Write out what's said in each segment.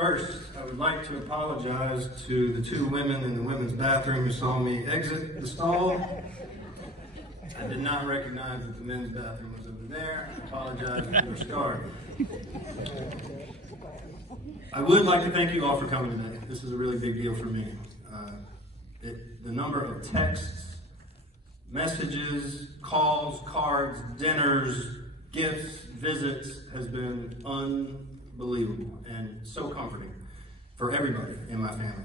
First, I would like to apologize to the two women in the women's bathroom who saw me exit the stall. I did not recognize that the men's bathroom was over there. I apologize if you were scarred. I would like to thank you all for coming today. This is a really big deal for me. The number of texts, messages, calls, cards, dinners, gifts, visits has been unbelievable and so comforting for everybody in my family.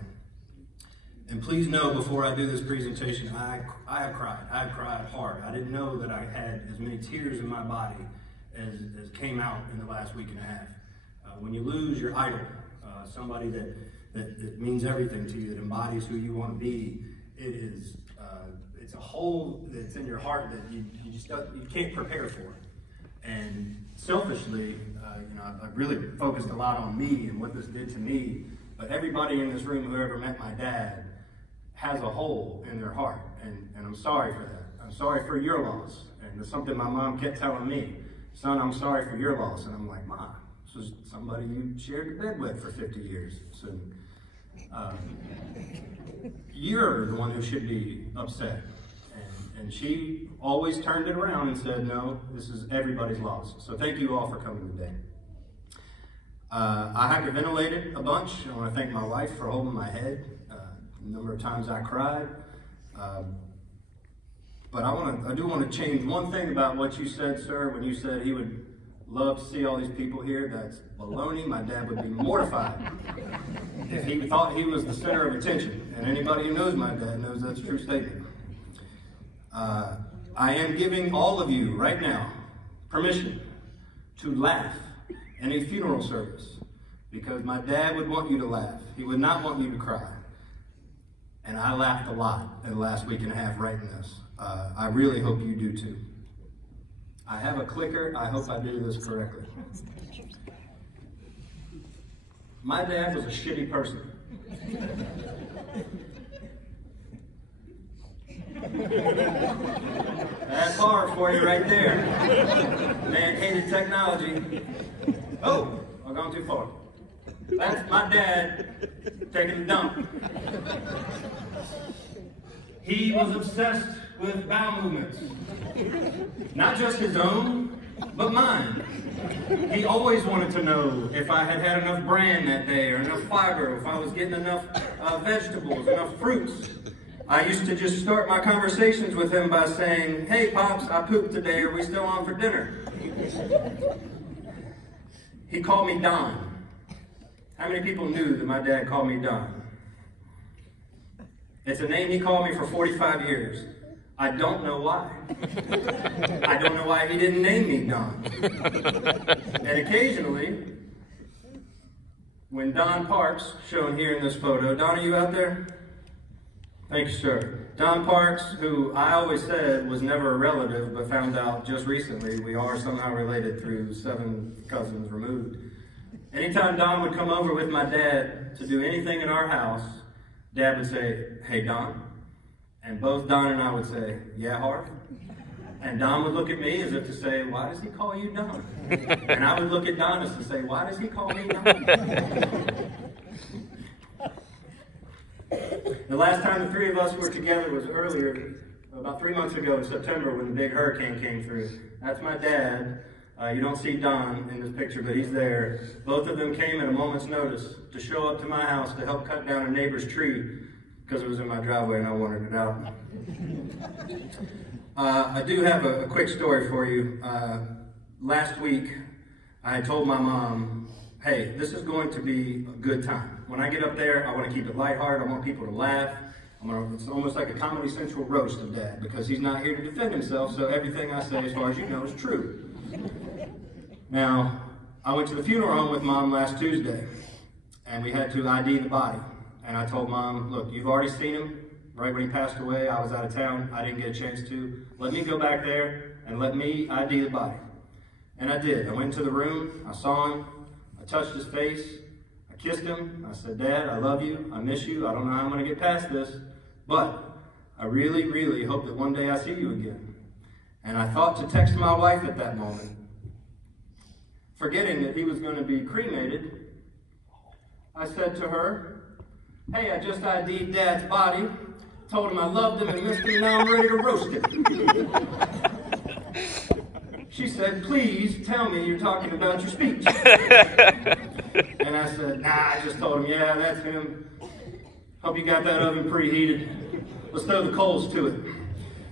And please know, before I do this presentation, I have cried. I have cried hard. I didn't know that I had as many tears in my body as came out in the last week and a half. When you lose your idol, somebody that means everything to you, that embodies who you want to be, it's a hole that's in your heart that you can't prepare for. And selfishly, I've really focused a lot on me and what this did to me. But everybody in this room who ever met my dad has a hole in their heart, and I'm sorry for that. I'm sorry for your loss. And it's something my mom kept telling me, son, I'm sorry for your loss. And I'm like, Mom, this was somebody you shared the bed with for 50 years. So you're the one who should be upset. And she always turned it around and said, no, this is everybody's loss. So thank you all for coming today. I hyperventilated a bunch. I want to thank my wife for holding my head. The number of times I cried. But I do want to change one thing about what you said, sir, when you said he would love to see all these people here. That's baloney. My dad would be mortified if he thought he was the center of attention. And anybody who knows my dad knows that's a true statement. I am giving all of you right now permission to laugh in a funeral service, because my dad would want you to laugh. He would not want you to cry. And I laughed a lot in the last week and a half writing this. I really hope you do too. I have a clicker. I hope I do this correctly. My dad was a shitty person. That's hard for you right there. Man hated technology. Oh, I've gone too far. That's my dad taking a dump. He was obsessed with bowel movements. Not just his own, but mine. He always wanted to know if I had had enough bran that day, or enough fiber, if I was getting enough vegetables, enough fruits. I used to just start my conversations with him by saying, hey, Pops, I pooped today. Are we still on for dinner? He called me Don. How many people knew that my dad called me Don? It's a name he called me for 45 years. I don't know why. I don't know why he didn't name me Don. And occasionally, when Don Parks, shown here in this photo, Don, are you out there? Thank you, sir. Don Parks, who I always said was never a relative, but found out just recently we are somehow related through 7 cousins removed. Anytime Don would come over with my dad to do anything in our house, Dad would say, hey, Don. And both Don and I would say, yeah, Harv. And Don would look at me as if to say, why does he call you Don? And I would look at Don as to say, why does he call me Don? The last time the 3 of us were together was earlier, about 3 months ago in September, when the big hurricane came through. That's my dad. You don't see Don in this picture, but he's there. Both of them came at a moment's notice to show up to my house to help cut down a neighbor's tree because it was in my driveway and I wanted it out. I do have a quick story for you. Last week, I told my mom, hey, this is going to be a good time. When I get up there, I want to keep it lighthearted. I want people to laugh. It's almost like a Comedy Central roast of Dad, because he's not here to defend himself, so everything I say, as far as you know, is true. Now, I went to the funeral home with Mom last Tuesday, and we had to ID the body. And I told Mom, look, you've already seen him. Right when he passed away, I was out of town. I didn't get a chance to. Let me go back there and let me ID the body. And I did. I went into the room. I saw him. I touched his face. I kissed him. I said, Dad, I love you. I miss you. I don't know how I'm going to get past this. But I really, really hope that one day I see you again. And I thought to text my wife at that moment, forgetting that he was going to be cremated. I said to her, "Hey, I just ID'd Dad's body. Told him I loved him and missed him, and now I'm ready to roast him." She said, "Please tell me you're talking about your speech." And I said, "Nah, I just told him, yeah, that's him. Hope you got that oven preheated. Let's throw the coals to it."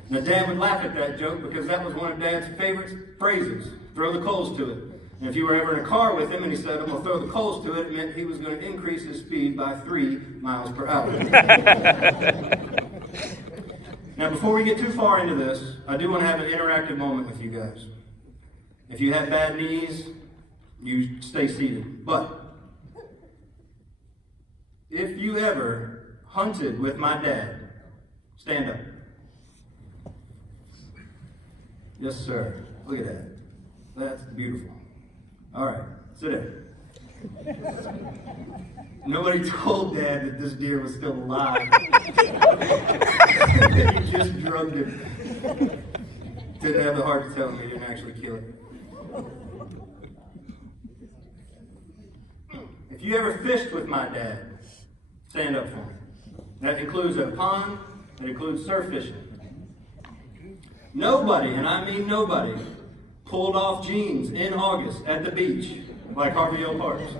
Now, Dad would laugh at that joke because that was one of Dad's favorite phrases, throw the coals to it. And if you were ever in a car with him and he said, "I'm going to throw the coals to it," it meant he was going to increase his speed by 3 miles per hour. Now, before we get too far into this, I do want to have an interactive moment with you guys. If you have bad knees, you stay seated. But if you ever hunted with my dad, stand up. Yes, sir. Look at that. That's beautiful. All right, sit there. Nobody told Dad that this deer was still alive. He just drugged him. Didn't have the heart to tell him he didn't actually kill it. If you ever fished with my dad, stand up for me. That includes a pond, that includes surf fishing. Nobody, and I mean nobody, pulled off jeans in August at the beach like Harvey Parks.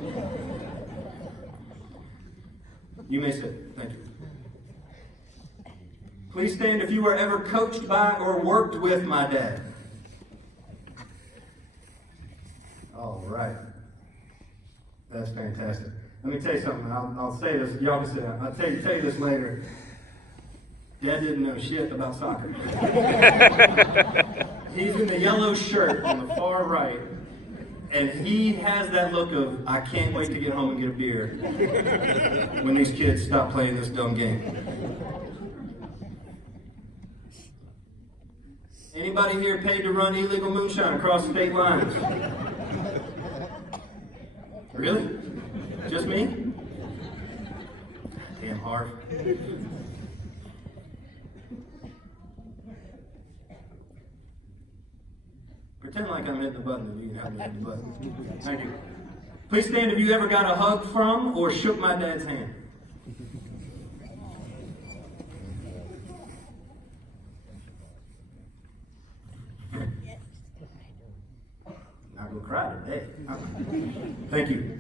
You may sit. Thank you. Please stand if you were ever coached by or worked with my dad. All right. That's fantastic. Let me tell you something. I'll say this. Y'all can sit down. I'll tell you this later. Dad didn't know shit about soccer. He's in the yellow shirt on the far right, and he has that look of, I can't wait to get home and get a beer when these kids stop playing this dumb game. Anybody here paid to run illegal moonshine across state lines? Really? Just me? Damn Harvey. Pretend like I'm hitting the button and you can help me hit the button. Thank you. Please stand if you ever got a hug from or shook my dad's hand. Not gonna cry today. Thank you.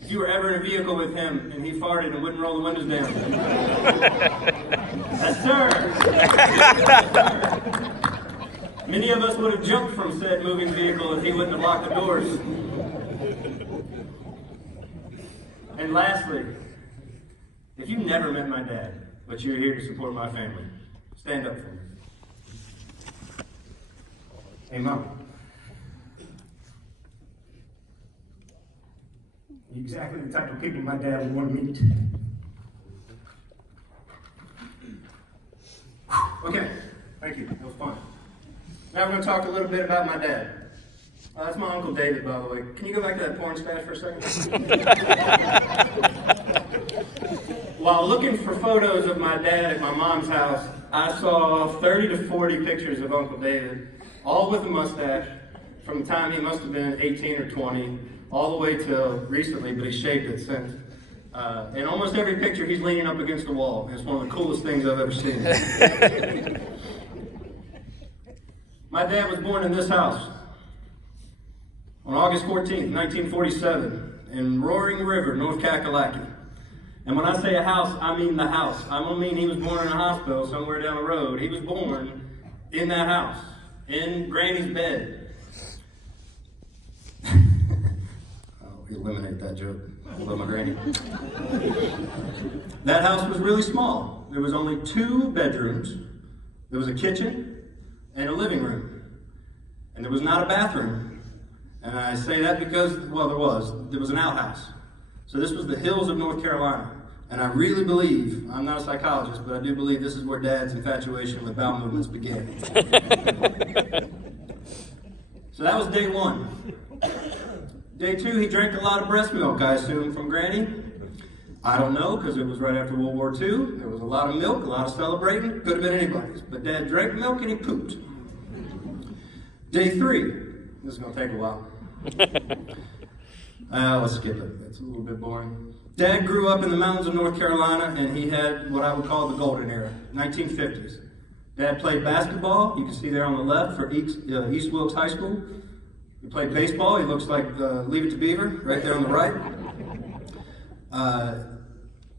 If you were ever in a vehicle with him and he farted and wouldn't roll the windows down. Yes, sir. Yes, sir. Many of us would have jumped from said moving vehicle if he wouldn't have locked the doors. And lastly, if you never met my dad, but you're here to support my family, stand up for me. Hey, Mom. Exactly the type of people my dad would want to meet. Okay, thank you. That was fun. Now we're going to talk a little bit about my dad. That's my Uncle David, by the way. Can you go back to that porn stash for a second? While looking for photos of my dad at my mom's house, I saw 30 to 40 pictures of Uncle David, all with a mustache, from the time he must have been 18 or 20, all the way till recently, but he's shaved it since. In almost every picture, he's leaning up against the wall. It's one of the coolest things I've ever seen. My dad was born in this house on August 14th, 1947, in Roaring River, North Kakalaki. And when I say a house, I mean the house. I don't mean he was born in a hospital somewhere down the road. He was born in that house, in Granny's bed. Eliminate that joke. I love my granny. That house was really small. There was only 2 bedrooms. There was a kitchen and a living room. And there was not a bathroom. And I say that because, well, there was an outhouse. So this was the hills of North Carolina. And I really believe, I'm not a psychologist, but I do believe this is where Dad's infatuation with bowel movements began. So that was day 1. Day 2, he drank a lot of breast milk, I assume, from Granny. I don't know, because it was right after World War II. There was a lot of milk, a lot of celebrating. Could have been anybody's. But Dad drank milk and he pooped. Day 3, this is going to take a while. Let's skip it. It's a little bit boring. Dad grew up in the mountains of North Carolina, and he had what I would call the golden era, 1950s. Dad played basketball. You can see there on the left for East Wilkes High School. He played baseball. He looks like Leave It to Beaver right there on the right.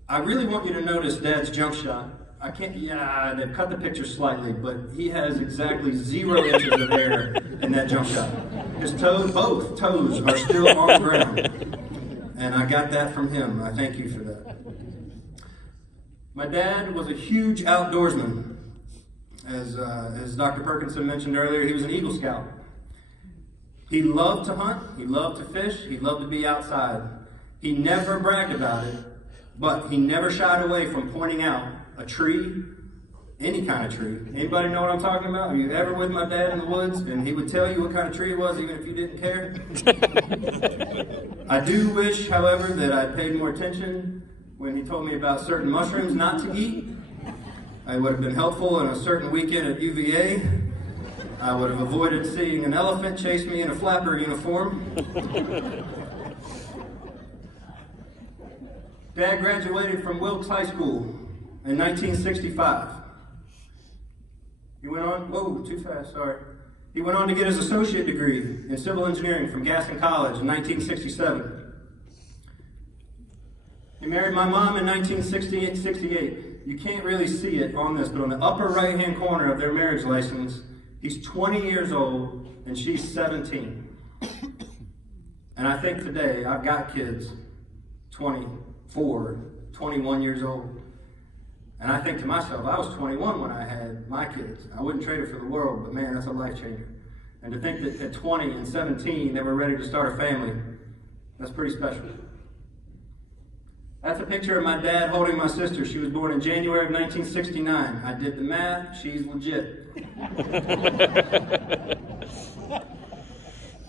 I really want you to notice Dad's jump shot. They've cut the picture slightly, but he has exactly 0 inches of air in that jump shot. His toes, both toes, are still on the ground. And I got that from him. I thank you for that. My dad was a huge outdoorsman. As Dr. Perkinson mentioned earlier, he was an Eagle Scout. He loved to hunt, he loved to fish, he loved to be outside. He never bragged about it, but he never shied away from pointing out a tree, any kind of tree. Anybody know what I'm talking about? Are you ever with my dad in the woods and he would tell you what kind of tree it was even if you didn't care? I do wish, however, that I paid more attention when he told me about certain mushrooms not to eat. I would have been helpful in a certain weekend at UVA. I would have avoided seeing an elephant chase me in a flapper uniform. Dad graduated from Wilkes High School in 1965. He went on, too fast, sorry. He went on to get his associate degree in civil engineering from Gaston College in 1967. He married my mom in 1968. You can't really see it on this, but on the upper right-hand corner of their marriage license, he's 20 years old and she's 17. And I think today, I've got kids, 24, 21 years old. And I think to myself, I was 21 when I had my kids. I wouldn't trade it for the world, but man, that's a life changer. And to think that at 20 and 17, they were ready to start a family, that's pretty special. That's a picture of my dad holding my sister. She was born in January of 1969. I did the math, she's legit.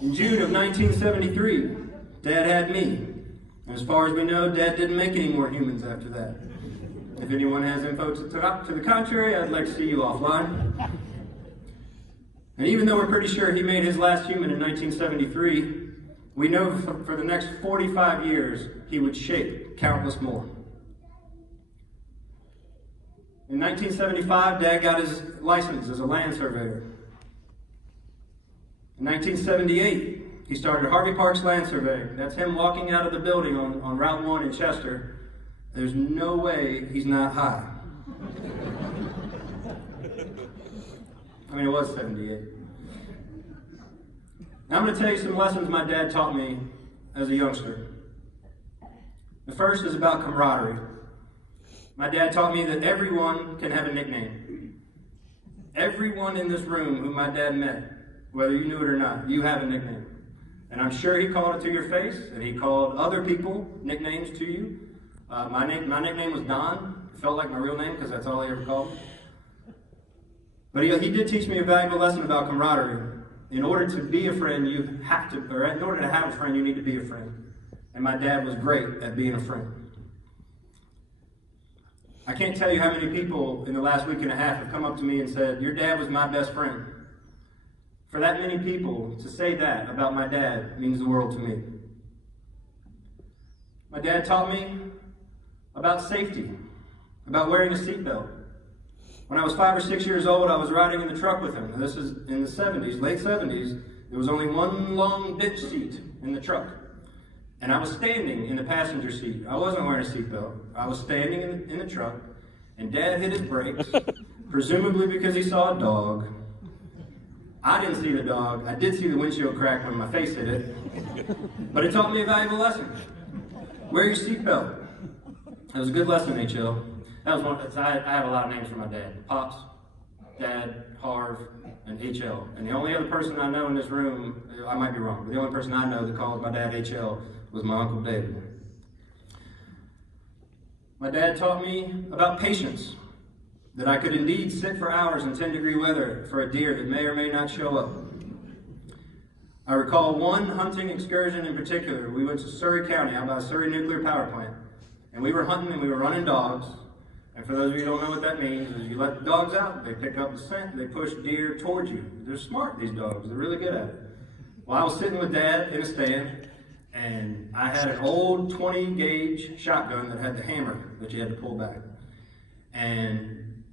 In June of 1973, Dad had me. And as far as we know, Dad didn't make any more humans after that. If anyone has info to the contrary, I'd like to see you offline. And even though we're pretty sure he made his last human in 1973, we know for the next 45 years, he would shape countless more. In 1975, Dad got his license as a land surveyor. In 1978, he started Harvey Parks Land Surveying. That's him walking out of the building on Route 1 in Chester. There's no way he's not high. I mean, it was 78. Now I'm going to tell you some lessons my dad taught me as a youngster. The first is about camaraderie. My dad taught me that everyone can have a nickname. Everyone in this room who my dad met, whether you knew it or not, you have a nickname. And I'm sure he called it to your face, and he called other people nicknames to you. My nickname was Don. It felt like my real name because that's all he ever called me. But he did teach me a valuable lesson about camaraderie. In order to be a friend, in order to have a friend, you need to be a friend. And my dad was great at being a friend. I can't tell you how many people in the last week and a half have come up to me and said, "Your dad was my best friend." For that many people to say that about my dad means the world to me. My dad taught me about safety, about wearing a seatbelt. When I was 5 or 6 years old, I was riding in the truck with him. This is in the 70s, late 70s. There was only one long bench seat in the truck. And I was standing in the passenger seat. I wasn't wearing a seatbelt. I was standing in the truck, and Dad hit his brakes, presumably because he saw a dog. I didn't see the dog. I did see the windshield crack when my face hit it. But it taught me a valuable lesson. Wear your seatbelt. That was a good lesson, HL. That was one. I have a lot of names for my dad. Pops, Dad, Harv, and HL. And the only other person I know in this room, I might be wrong, but the only person I know that calls my dad HL was my Uncle David. My dad taught me about patience, that I could indeed sit for hours in 10-degree weather for a deer that may or may not show up. I recall one hunting excursion in particular. We went to Surry County, out by Surry Nuclear Power Plant. And we were hunting and we were running dogs. And for those of you who don't know what that means, is you let the dogs out, they pick up the scent, they push deer towards you. They're smart, these dogs. They're really good at it. Well, I was sitting with Dad in a stand, and I had an old 20 gauge shotgun that had the hammer that you had to pull back. And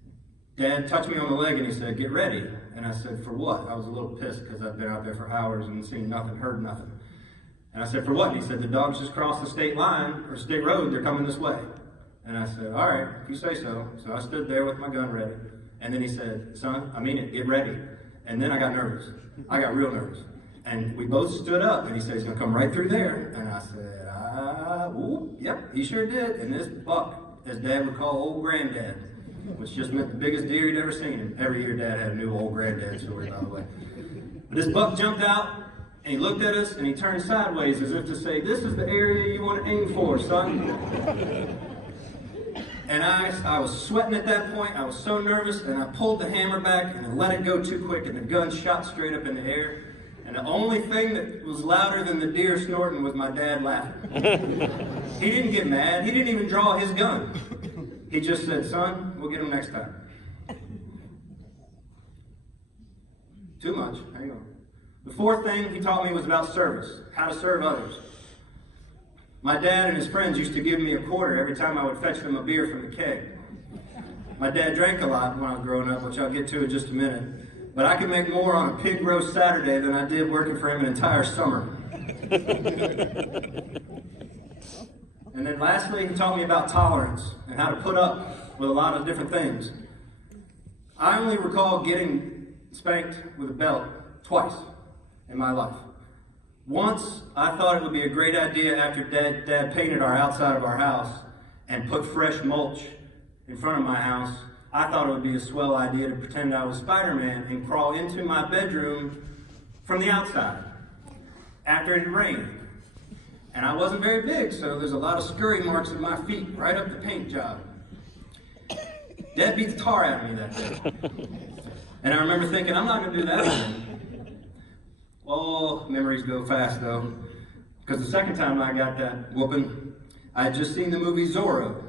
Dad touched me on the leg and he said, "Get ready." And I said, "For what?" I was a little pissed because I'd been out there for hours and seen nothing, heard nothing. And I said, "For what?" And he said, "The dogs just crossed the state line, or state road, they're coming this way." And I said, "All right, if you say so." So I stood there with my gun ready. And then he said, "Son, I mean it, get ready." And then I got nervous. I got real nervous. And we both stood up, and he said, "He's gonna come right through there." And I said, "Ooh, yep, he sure did." And this buck, as Dad would call old granddad, which just meant the biggest deer he'd ever seen. And every year Dad had a new old granddad story, by the way. But this buck jumped out, and he looked at us, and he turned sideways as if to say, "This is the area you want to aim for, son." And I was sweating at that point. I was so nervous, and I pulled the hammer back, and I let it go too quick, and the gun shot straight up in the air. And the only thing that was louder than the deer snorting was my dad laughing. He didn't get mad. He didn't even draw his gun. He just said, "Son, we'll get him next time." Too much. Hang on. The fourth thing he taught me was about service, how to serve others. My dad and his friends used to give me a quarter every time I would fetch them a beer from the keg. My dad drank a lot when I was growing up, which I'll get to in just a minute. But I could make more on a pig roast Saturday than I did working for him an entire summer. And then lastly, he taught me about tolerance and how to put up with a lot of different things. I only recall getting spanked with a belt twice in my life. Once, I thought it would be a great idea after Dad painted our outside of our house and put fresh mulch in front of my house. I thought it would be a swell idea to pretend I was Spider-Man and crawl into my bedroom from the outside after it had rained. And I wasn't very big, so there's a lot of scurry marks in my feet right up the paint job. Dad beat the tar out of me that day. And I remember thinking, I'm not going to do that again. Oh, memories go fast, though. Because the second time I got that whooping, I had just seen the movie Zorro.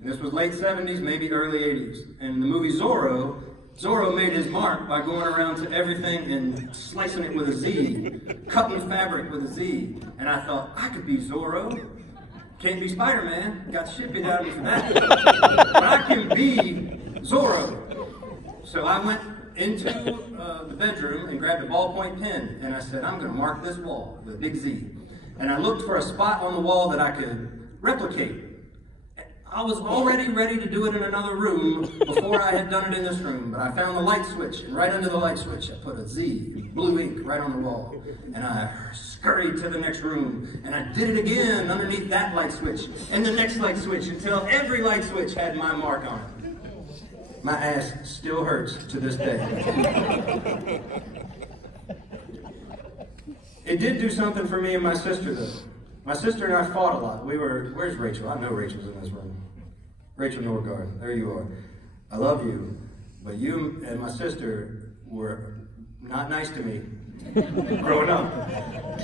And this was late 70s, maybe early 80s. And in the movie Zorro made his mark by going around to everything and slicing it with a Z, cutting fabric with a Z. And I thought, I could be Zorro. Can't be Spider-Man. Got shit beat out of me for that. But I can be Zorro. So I went into the bedroom and grabbed a ballpoint pen. And I said, I'm going to mark this wall with a big Z. And I looked for a spot on the wall that I could replicate. I was already ready to do it in another room before I had done it in this room, but I found the light switch, and right under the light switch, I put a Z, blue ink, right on the wall. And I scurried to the next room, and I did it again underneath that light switch, and the next light switch, until every light switch had my mark on it. My ass still hurts to this day. It did do something for me and my sister, though. My sister and I fought a lot. Where's Rachel? I know Rachel's in this room. Rachel Norgard, there you are. I love you, but you and my sister were not nice to me growing up.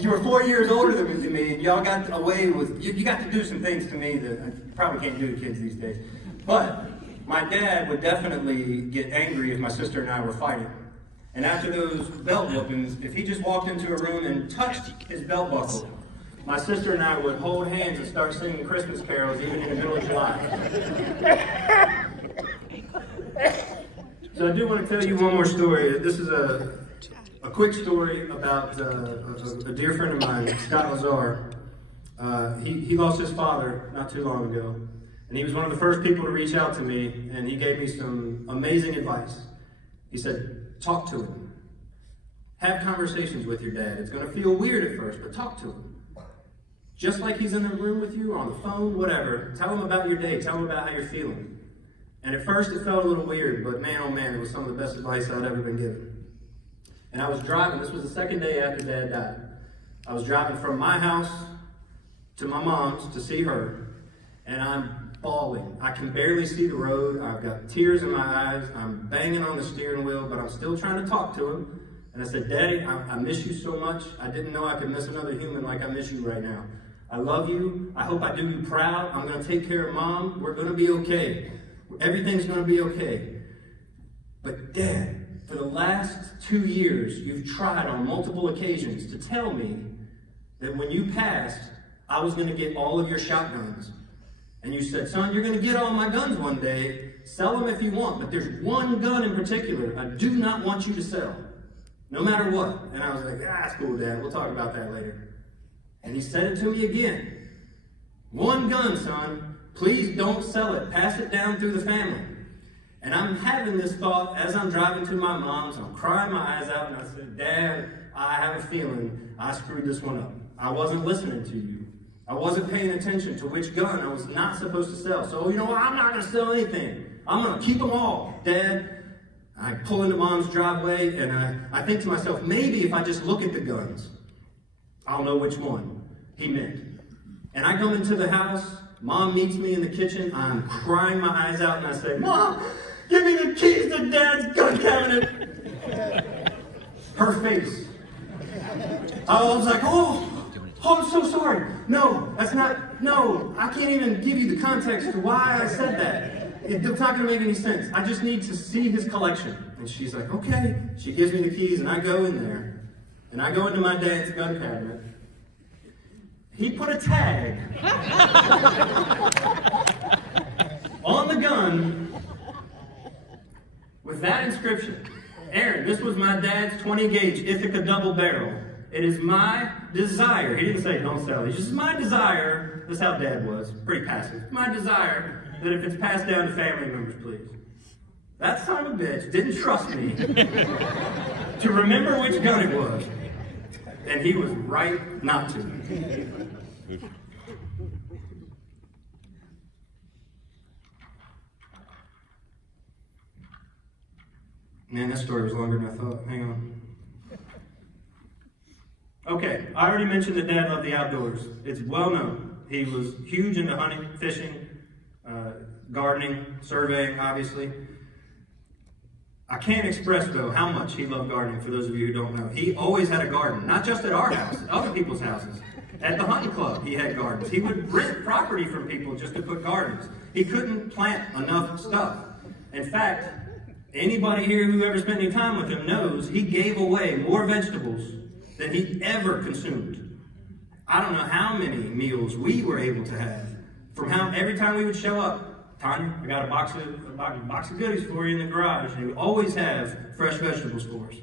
You were 4 years older than me, and y'all got away with, you got to do some things to me that you probably can't do to kids these days. But my dad would definitely get angry if my sister and I were fighting. And after those belt whoopings, if he just walked into a room and touched his belt buckle, my sister and I would hold hands and start singing Christmas carols even in the middle of July. So I do want to tell you one more story. This is a quick story about a dear friend of mine, Scott Lazar. He lost his father not too long ago. And he was one of the first people to reach out to me, and he gave me some amazing advice. He said, talk to him. Have conversations with your dad. It's going to feel weird at first, but talk to him. Just like he's in the room with you, or on the phone, whatever. Tell him about your day. Tell him about how you're feeling. And at first it felt a little weird, but man, oh man, it was some of the best advice I'd ever been given. And I was driving. This was the second day after Dad died. I was driving from my house to my mom's to see her, and I'm bawling. I can barely see the road. I've got tears in my eyes. I'm banging on the steering wheel, but I'm still trying to talk to him. And I said, Daddy, I miss you so much. I didn't know I could miss another human like I miss you right now. I love you. I hope I do you proud. I'm going to take care of Mom. We're going to be okay. Everything's going to be okay. But Dad, for the last 2 years, you've tried on multiple occasions to tell me that when you passed, I was going to get all of your shotguns. And you said, son, you're going to get all my guns one day. Sell them if you want, but there's one gun in particular I do not want you to sell, no matter what. And I was like, that's cool, Dad. We'll talk about that later. And he said it to me again. One gun, son. Please don't sell it. Pass it down through the family. And I'm having this thought as I'm driving to my mom's. I'm crying my eyes out, and I said, Dad, I have a feeling I screwed this one up. I wasn't listening to you. I wasn't paying attention to which gun I was not supposed to sell. So, you know what? I'm not going to sell anything. I'm going to keep them all, Dad. I pull into Mom's driveway, and I think to myself, maybe if I just look at the guns, I'll know which one he meant. And I come into the house. Mom meets me in the kitchen. I'm crying my eyes out, and I say, Mom, give me the keys to Dad's gun cabinet. Her face. I was like, oh, I'm so sorry. No, that's not, no, I can't even give you the context to why I said that. It's not going to make any sense. I just need to see his collection. And she's like, okay. She gives me the keys, and I go in there, and I go into my dad's gun cabinet. He put a tag on the gun with that inscription. Aaron, this was my dad's 20 gauge Ithaca double barrel. It is my desire. He didn't say don't sell it. It's just my desire. This is how Dad was. Pretty passive. My desire that if it's passed down to family members, please. That son of a bitch didn't trust me to remember which gun it was. And he was right not to. Man, that story was longer than I thought. Hang on. Okay, I already mentioned that Dad loved the outdoors. It's well known. He was huge into hunting, fishing, gardening, surveying, obviously. I can't express, though, how much he loved gardening, for those of you who don't know. He always had a garden, not just at our house, at other people's houses. At the hunting club, he had gardens. He would rent property from people just to put gardens. He couldn't plant enough stuff. In fact, anybody here who ever spent any time with him knows he gave away more vegetables than he ever consumed. I don't know how many meals we were able to have from how every time we would show up, Tanya, I got a box of goodies for you in the garage. And he would always have fresh vegetables for us.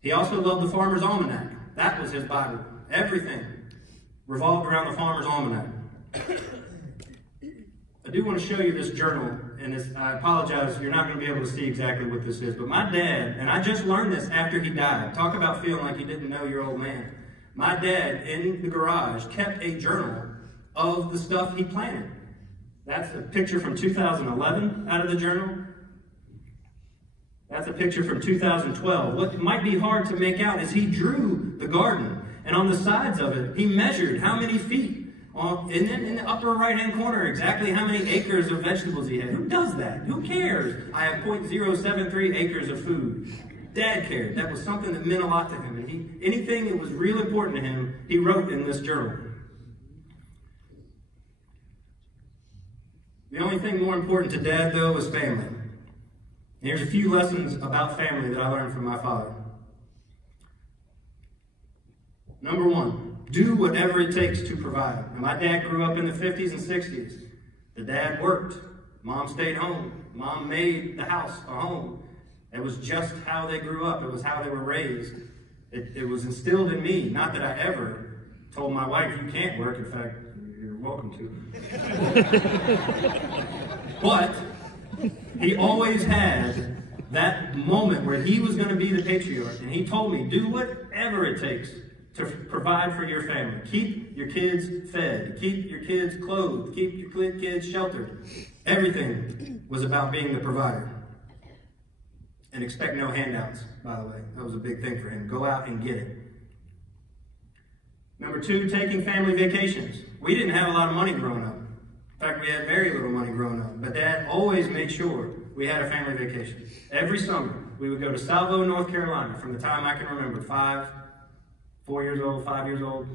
He also loved the Farmer's Almanac. That was his Bible. Everything revolved around the Farmer's Almanac. I do want to show you this journal, and I apologize, you're not going to be able to see exactly what this is, but my dad, and I just learned this after he died. Talk about feeling like you didn't know your old man. My dad, in the garage, kept a journal of the stuff he planted. That's a picture from 2011 out of the journal. That's a picture from 2012. What might be hard to make out is he drew the garden, and on the sides of it, he measured how many feet. And then in the upper right-hand corner, exactly how many acres of vegetables he had. Who does that? Who cares? I have 0.073 acres of food. Dad cared. That was something that meant a lot to him. And anything that was real important to him, he wrote in this journal. The only thing more important to Dad, though, was family. And here's a few lessons about family that I learned from my father. Number one, do whatever it takes to provide. And my dad grew up in the 50s and 60s. The dad worked. Mom stayed home. Mom made the house a home. It was just how they grew up. It was how they were raised. It was instilled in me. Not that I ever told my wife, you can't work. In fact, you're welcome to. But he always had that moment where he was going to be the patriarch. And he told me, do whatever it takes to provide for your family. Keep your kids fed. Keep your kids clothed. Keep your kids sheltered. Everything was about being the provider. And expect no handouts, by the way. That was a big thing for him. Go out and get it. Number two, taking family vacations. We didn't have a lot of money growing up. In fact, we had very little money growing up. But Dad always made sure we had a family vacation. Every summer, we would go to Salvo, North Carolina, from the time I can remember, 4 years old, 5 years old.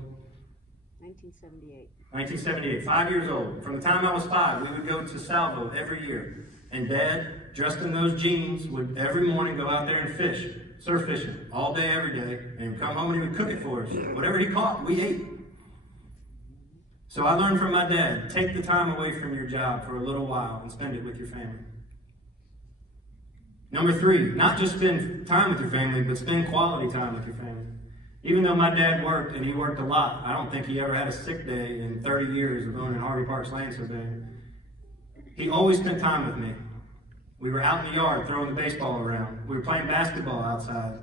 1978. 1978, 5 years old. From the time I was 5, we would go to Salvo every year. And Dad, dressed in those jeans, would every morning go out there and fish, surf fishing, all day, every day, and he would come home and he would cook it for us. Whatever he caught, we ate. So I learned from my dad, take the time away from your job for a little while and spend it with your family. Number 3, not just spend time with your family, but spend quality time with your family. Even though my dad worked, and he worked a lot, I don't think he ever had a sick day in 30 years of owning Harvey Park's land surveying. He always spent time with me. We were out in the yard throwing the baseball around. We were playing basketball outside.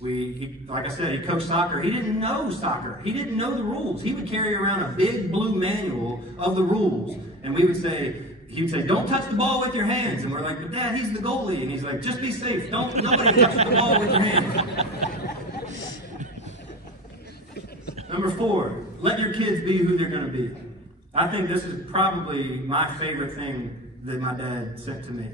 Like I said, he coached soccer. He didn't know soccer. He didn't know the rules. He would carry around a big blue manual of the rules. And he would say, don't touch the ball with your hands. And we're like, but Dad, he's the goalie. And he's like, just be safe. Nobody touch the ball with your hands. Number 4, let your kids be who they're going to be. I think this is probably my favorite thing that my dad said to me.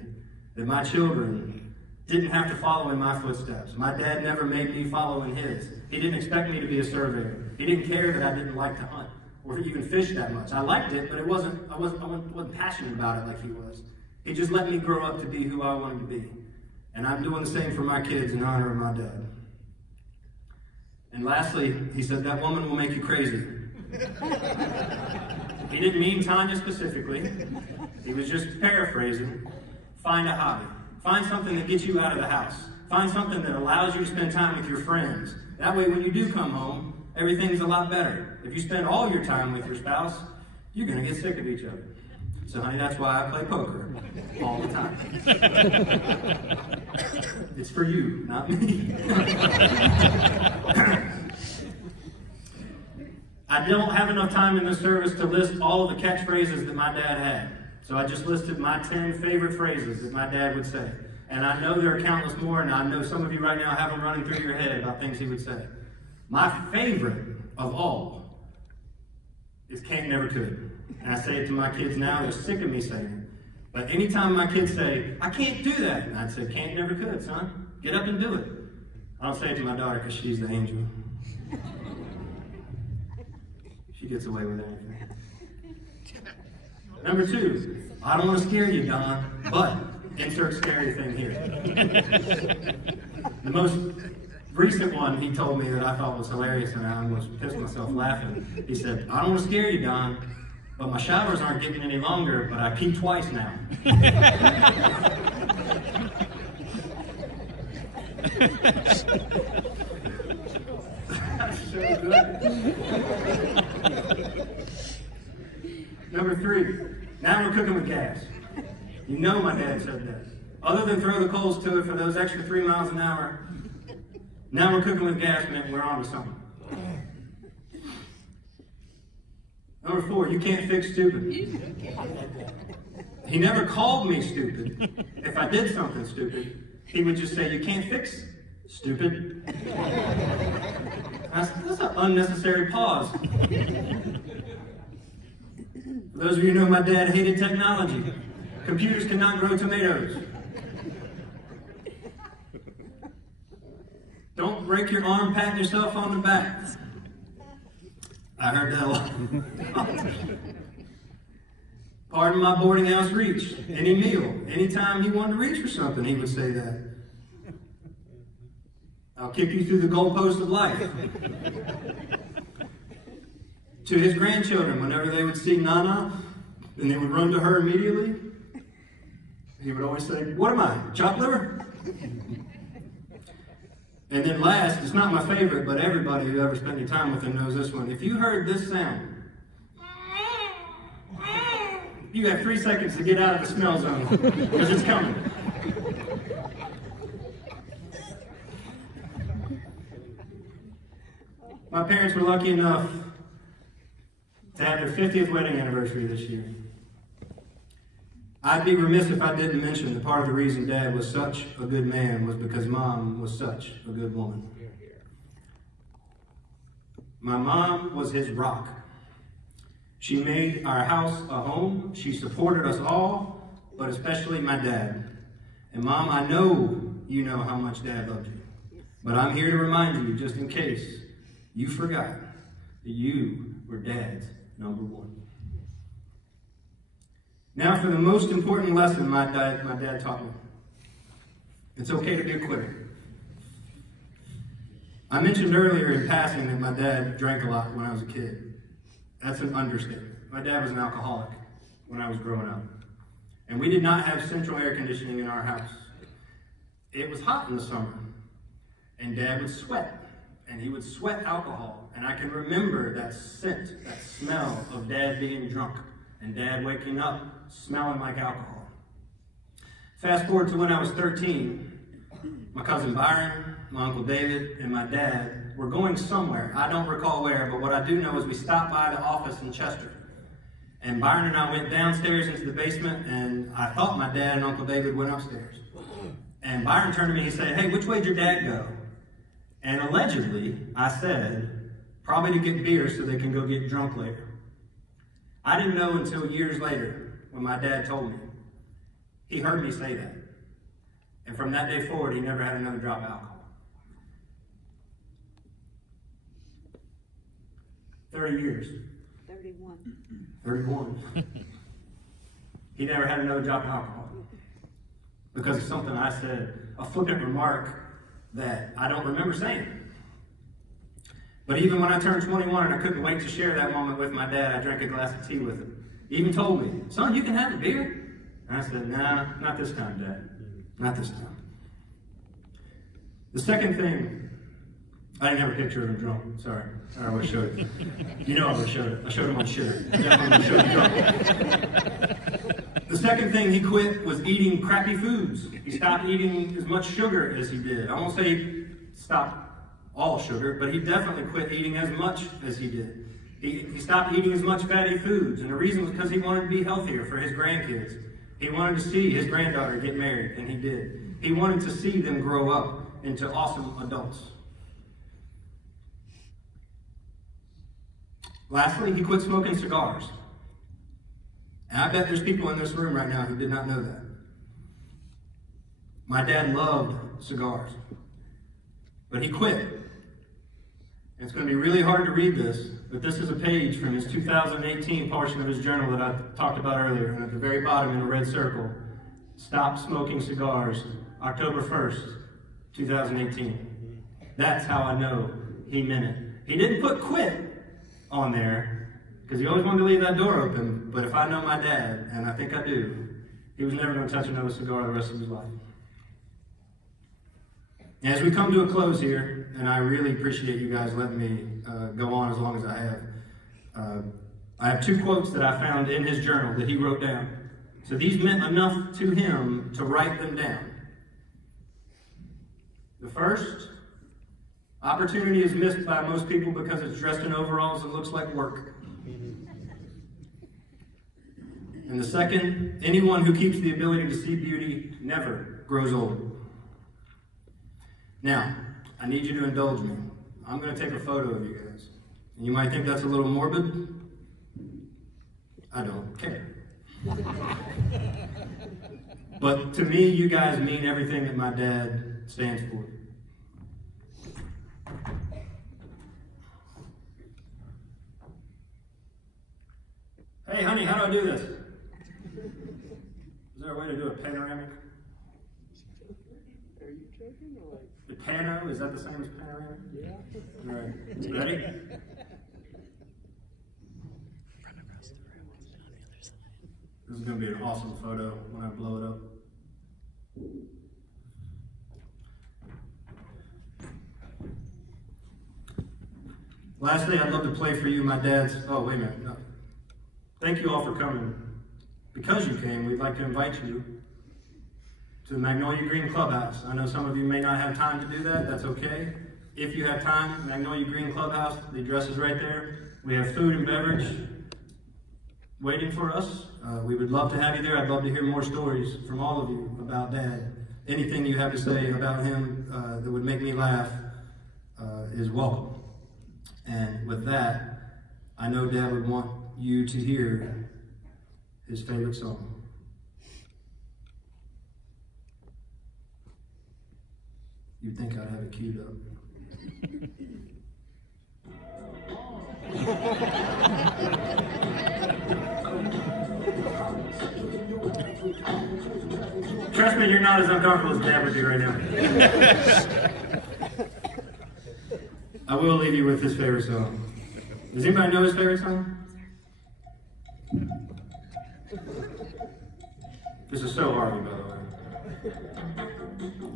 That my children didn't have to follow in my footsteps. My dad never made me follow in his. He didn't expect me to be a surveyor. He didn't care that I didn't like to hunt or even fish that much. I liked it, but I wasn't passionate about it like he was. He just let me grow up to be who I wanted to be. And I'm doing the same for my kids in honor of my dad. And lastly, he said, that woman will make you crazy. He didn't mean Tanya specifically. He was just paraphrasing. Find a hobby. Find something that gets you out of the house. Find something that allows you to spend time with your friends. That way, when you do come home, everything's a lot better. If you spend all your time with your spouse, you're going to get sick of each other. So, honey, that's why I play poker all the time. It's for you, not me. I don't have enough time in this service to list all of the catchphrases that my dad had. So I just listed my 10 favorite phrases that my dad would say. And I know there are countless more, and I know some of you right now have them running through your head about things he would say. My favorite of all is can't, never, could. And I say it to my kids now, they're sick of me saying it. But anytime my kids say, I can't do that, and I'd say, can't, never, could, son. Get up and do it. I don't say it to my daughter because she's the angel. She gets away with anything. Number 2, I don't want to scare you, Don, but insert scary thing here. The most recent one he told me that I thought was hilarious, and I almost pissed myself laughing. He said, I don't want to scare you, Don, but my showers aren't getting any longer, but I pee twice now. That's so good. Number 3, now we're cooking with gas. You know my dad said that. Other than throw the coals to it for those extra 3 miles an hour, now we're cooking with gas meant we're on to something. Number 4, you can't fix stupid. He never called me stupid. If I did something stupid, he would just say, you can't fix stupid. That's an unnecessary pause. For those of you who know, my dad hated technology. Computers cannot grow tomatoes. Don't break your arm patting yourself on the back. I heard that a lot. Pardon my boarding house reach. Any meal. Anytime he wanted to reach for something, he would say that. I'll kick you through the goalposts of life. To his grandchildren, whenever they would see Nana, and they would run to her immediately, he would always say, what am I, chopped liver? And then last, it's not my favorite, but everybody who ever spent any time with him knows this one. If you heard this sound, you have 3 seconds to get out of the smell zone, because it's coming. My parents were lucky enough to have their 50th wedding anniversary this year. I'd be remiss if I didn't mention that part of the reason Dad was such a good man was because Mom was such a good woman. My mom was his rock. She made our house a home. She supported us all, but especially my dad. And Mom, I know you know how much Dad loved you. But I'm here to remind you, just in case you forgot, that you were Dad's number 1. Now for the most important lesson my dad taught me. It's okay to be a quitter. I mentioned earlier in passing that my dad drank a lot when I was a kid. That's an understatement. My dad was an alcoholic when I was growing up. And we did not have central air conditioning in our house. It was hot in the summer. And Dad would sweat. And he would sweat alcohol. And I can remember that scent, that smell of Dad being drunk. And Dad waking up smelling like alcohol. Fast forward to when I was 13. My cousin Byron, my Uncle David, and my dad were going somewhere. I don't recall where, but what I do know is we stopped by the office in Chester. And Byron and I went downstairs into the basement, and I thought my dad and Uncle David went upstairs. And Byron turned to me, he said, "Hey, which way did your dad go?" And allegedly, I said, "Probably to get beer so they can go get drunk later." I didn't know until years later when my dad told me. He heard me say that. And from that day forward, he never had another drop of alcohol. 30 years. 31. He never had another drop of alcohol. Because of something I said, a flippant remark that I don't remember saying. But even when I turned 21 and I couldn't wait to share that moment with my dad, I drank a glass of tea with him. He even told me, "Son, you can have a beer." And I said, "Nah, not this time, Dad. Not this time." The second thing, I didn't have a picture of him drunk. Sorry. I would have showed it. You know I would have showed it. I showed him on shitter. I definitely showed him drunk. The second thing he quit was eating crappy foods. He stopped eating as much sugar as he did. I won't say he stopped all sugar, but he definitely quit eating as much as he did. He stopped eating as much fatty foods, and the reason was because he wanted to be healthier for his grandkids. He wanted to see his granddaughter get married, and he did. He wanted to see them grow up into awesome adults. Lastly, he quit smoking cigars. And I bet there's people in this room right now who did not know that. My dad loved cigars, but he quit. And it's going to be really hard to read this, but this is a page from his 2018 portion of his journal that I talked about earlier. And at the very bottom in a red circle, "Stop smoking cigars, October 1st, 2018. That's how I know he meant it. He didn't put quit on there, because he always wanted to leave that door open, but if I know my dad, and I think I do, he was never going to touch another cigar the rest of his life. As we come to a close here, and I really appreciate you guys letting me go on as long as I have two quotes that I found in his journal that he wrote down. So these meant enough to him to write them down. The first, "Opportunity is missed by most people because it's dressed in overalls and looks like work." And the second, "Anyone who keeps the ability to see beauty never grows old." Now, I need you to indulge me. I'm going to take a photo of you guys. And you might think that's a little morbid. I don't care. But to me, you guys mean everything that my dad stands for. "Hey, honey, how do I do this?" Is there a way to do a panoramic? Are you joking or like? The pano, is that the same as panoramic? Yeah. All right, ready? This is going to be an awesome photo when I blow it up. Lastly, I'd love to play for you my dad's, oh wait a minute, no. Thank you all for coming. Because you came, we'd like to invite you to the Magnolia Green Clubhouse. I know some of you may not have time to do that, that's okay. If you have time, Magnolia Green Clubhouse, the address is right there. We have food and beverage waiting for us. We would love to have you there. I'd love to hear more stories from all of you about Dad. Anything you have to say about him that would make me laugh is welcome. And with that, I know Dad would want you to hear his favorite song. You'd think I'd have it queued up. trust me, you're not as uncomfortable as Dad would be right now. I will leave you with his favorite song. Does anybody know his favorite song? This is so Harvey, by the way.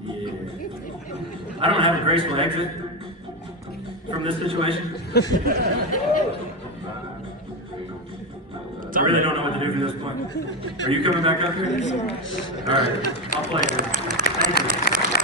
Yeah. I don't have a graceful exit from this situation. I really don't know what to do from this point. Are you coming back up here? All right, I'll play it. Thank you.